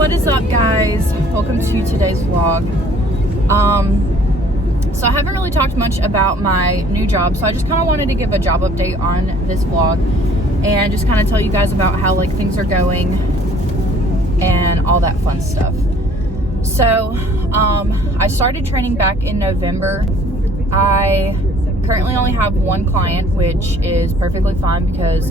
What is up, guys? Welcome to today's vlog. So I haven't really talked much about my new job, so I just kind of wanted to give a job update on this vlog and just kind of tell you guys about how like things are going and all that fun stuff. So I started training back in November. I currently only have one client, which is perfectly fine because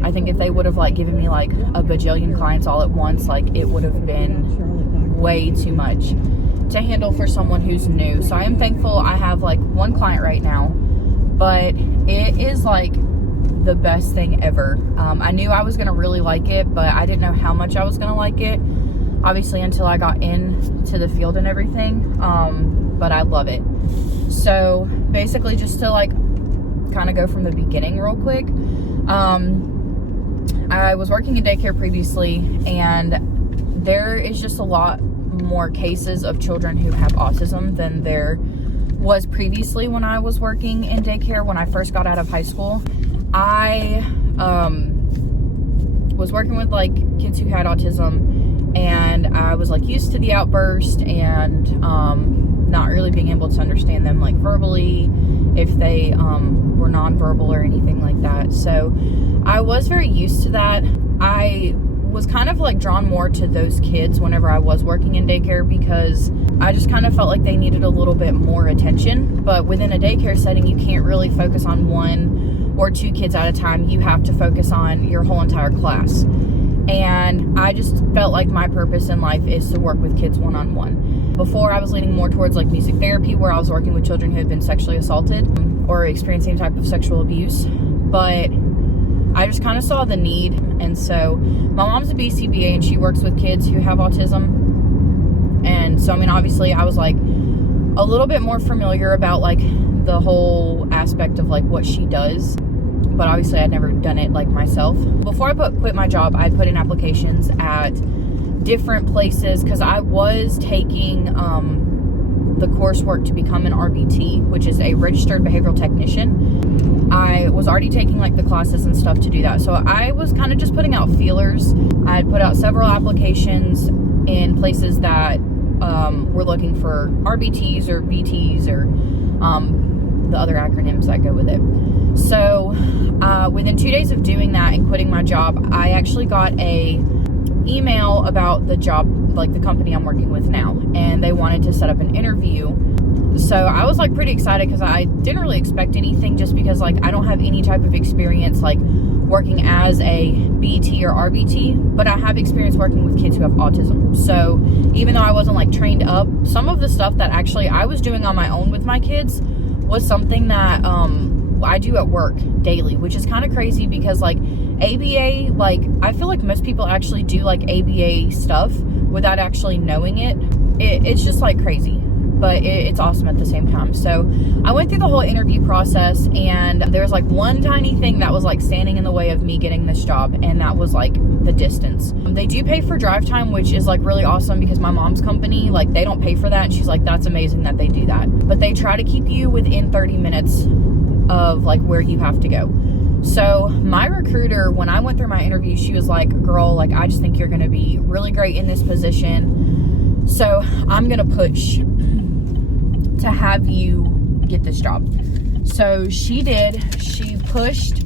I think if they would have like given me like a bajillion clients all at once, like it would have been way too much to handle for someone who's new. So I am thankful I have like one client right now, but it is like the best thing ever. I knew I was gonna really like it, but I didn't know how much I was gonna like it, obviously, until I got into the field and everything. But I love it. So basically, just to like kind of go from the beginning real quick, I was working in daycare previously, and there is just a lot more cases of children who have autism than there was previously when I was working in daycare. When I first got out of high school, I was working with like kids who had autism, and I was like used to the outburst and not really being able to understand them like verbally if they were nonverbal or anything like that. So I was very used to that. I was kind of like drawn more to those kids whenever I was working in daycare because I just kind of felt like they needed a little bit more attention. But within a daycare setting, you can't really focus on one or two kids at a time. You have to focus on your whole entire class. And I just felt like my purpose in life is to work with kids one-on-one. Before, I was leaning more towards like music therapy, where I was working with children who had been sexually assaulted or experiencing any type of sexual abuse. But I just kind of saw the need. And so my mom's a BCBA and she works with kids who have autism. And so, I mean, obviously I was like a little bit more familiar about like the whole aspect of like what she does. But obviously I'd never done it like myself. Before I quit my job, I put in applications at different places because I was taking the coursework to become an RBT, which is a registered behavioral technician. I was already taking like the classes and stuff to do that. So I was kind of just putting out feelers. I had put out several applications in places that were looking for RBTs or BTs or the other acronyms that go with it. So within 2 days of doing that and quitting my job, I actually got a email about the job, like the company I'm working with now, and they wanted to set up an interview. So I was like pretty excited because I didn't really expect anything, just because like I don't have any type of experience like working as a BT or RBT, but I have experience working with kids who have autism. So even though I wasn't like trained up, some of the stuff that actually I was doing on my own with my kids was something that I do at work daily, which is kind of crazy because like ABA, like I feel like most people actually do like ABA stuff without actually knowing it. It's just like crazy, but it's awesome at the same time. So I went through the whole interview process, and there's like one tiny thing that was like standing in the way of me getting this job, and that was like the distance. They do pay for drive time, which is like really awesome because my mom's company, like they don't pay for that, and she's like, that's amazing that they do that. But they try to keep you within 30 minutes of like where you have to go. So my recruiter, when I went through my interview, she was like, girl, like I just think you're going to be really great in this position, so I'm going to push to have you get this job. So she did. She pushed,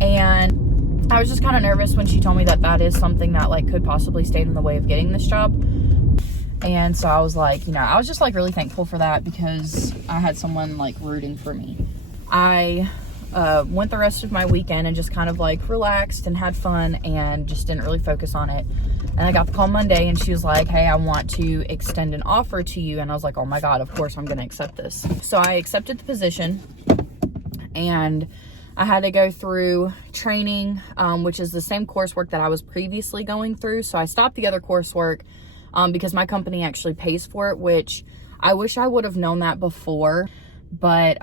and I was just kind of nervous when she told me that that is something that like could possibly stand in the way of getting this job. And so I was like, you know, I was just like really thankful for that because I had someone like rooting for me. I went the rest of my weekend and just kind of like relaxed and had fun and just didn't really focus on it. And I got the call Monday, and she was like, hey, I want to extend an offer to you. And I was like, oh my God, of course I'm going to accept this. So I accepted the position, and I had to go through training, which is the same coursework that I was previously going through. So I stopped the other coursework because my company actually pays for it, which I wish I would have known that before. But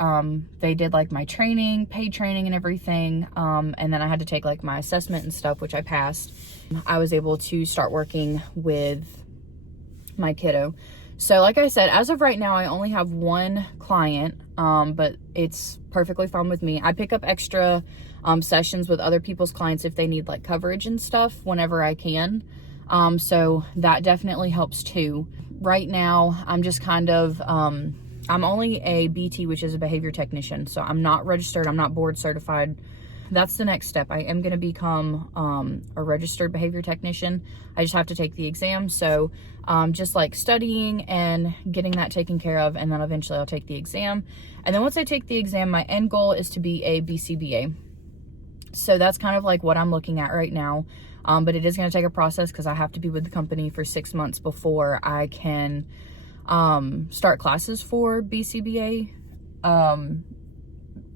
they did like my training, paid training and everything, and then I had to take like my assessment and stuff, which I passed. I was able to start working with my kiddo. So like I said, as of right now, I only have one client, but it's perfectly fine with me. I pick up extra sessions with other people's clients if they need like coverage and stuff whenever I can. So that definitely helps too. Right now, I'm just kind of, I'm only a BT, which is a behavior technician. So I'm not registered. I'm not board certified. That's the next step. I am going to become a registered behavior technician. I just have to take the exam. So just like studying and getting that taken care of, and then eventually I'll take the exam. And then once I take the exam, my end goal is to be a BCBA. So that's kind of like what I'm looking at right now. But it is going to take a process because I have to be with the company for 6 months before I can start classes for BCBA.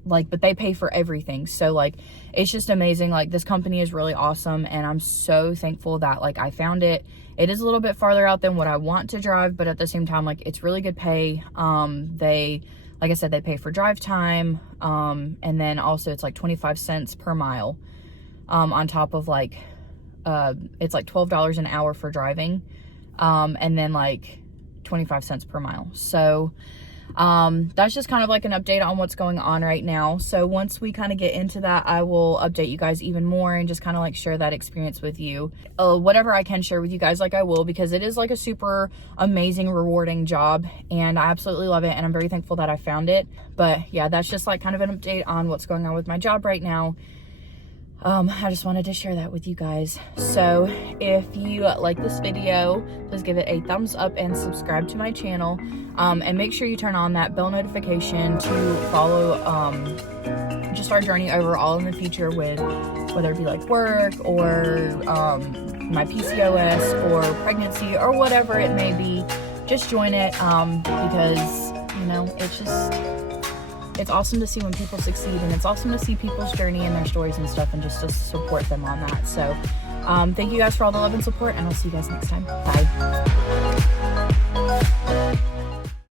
But they pay for everything. So like, it's just amazing. Like, this company is really awesome, and I'm so thankful that like I found it. It is a little bit farther out than what I want to drive, but at the same time, like, it's really good pay. They, like I said, they pay for drive time. And then also it's like 25 cents per mile, on top of like, it's like $12 an hour for driving. And then like 25 cents per mile. So, that's just kind of like an update on what's going on right now. So once we kind of get into that, I will update you guys even more and just kind of like share that experience with you. Whatever I can share with you guys, like I will, because it is like a super amazing, rewarding job, and I absolutely love it, and I'm very thankful that I found it. But yeah, that's just like kind of an update on what's going on with my job right now. I just wanted to share that with you guys. So if you like this video, please give it a thumbs up and subscribe to my channel. And make sure you turn on that bell notification to follow just our journey overall in the future, with whether it be like work or my PCOS or pregnancy or whatever it may be. Just join it, because you know, it's awesome to see when people succeed, and it's awesome to see people's journey and their stories and stuff, and just to support them on that. So thank you guys for all the love and support, and I'll see you guys next time. Bye.